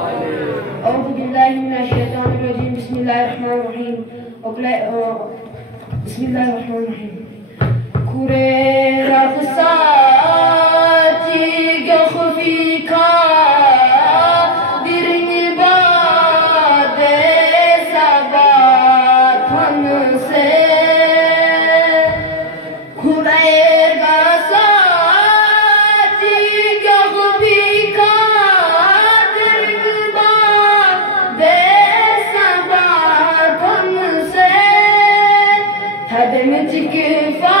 أعوذ بالله من الشيطان الرجيم بسم الله الرحمن الرحيم بسم الله الرحمن الرحيم کوره رخصتی گخفی کا دیرنی باد سباتن سے کوره رخصتی گخفی کا دیرنی باد سباتن سے تدمت کفا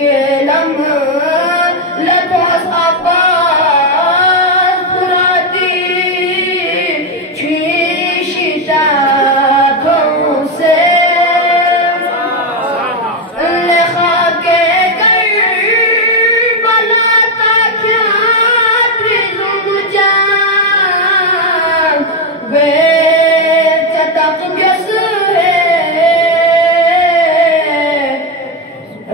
Kelam lepas abbas purati Chishita kause Lekha ke Karbala ta kya trizum jaan Ve chatak byas hai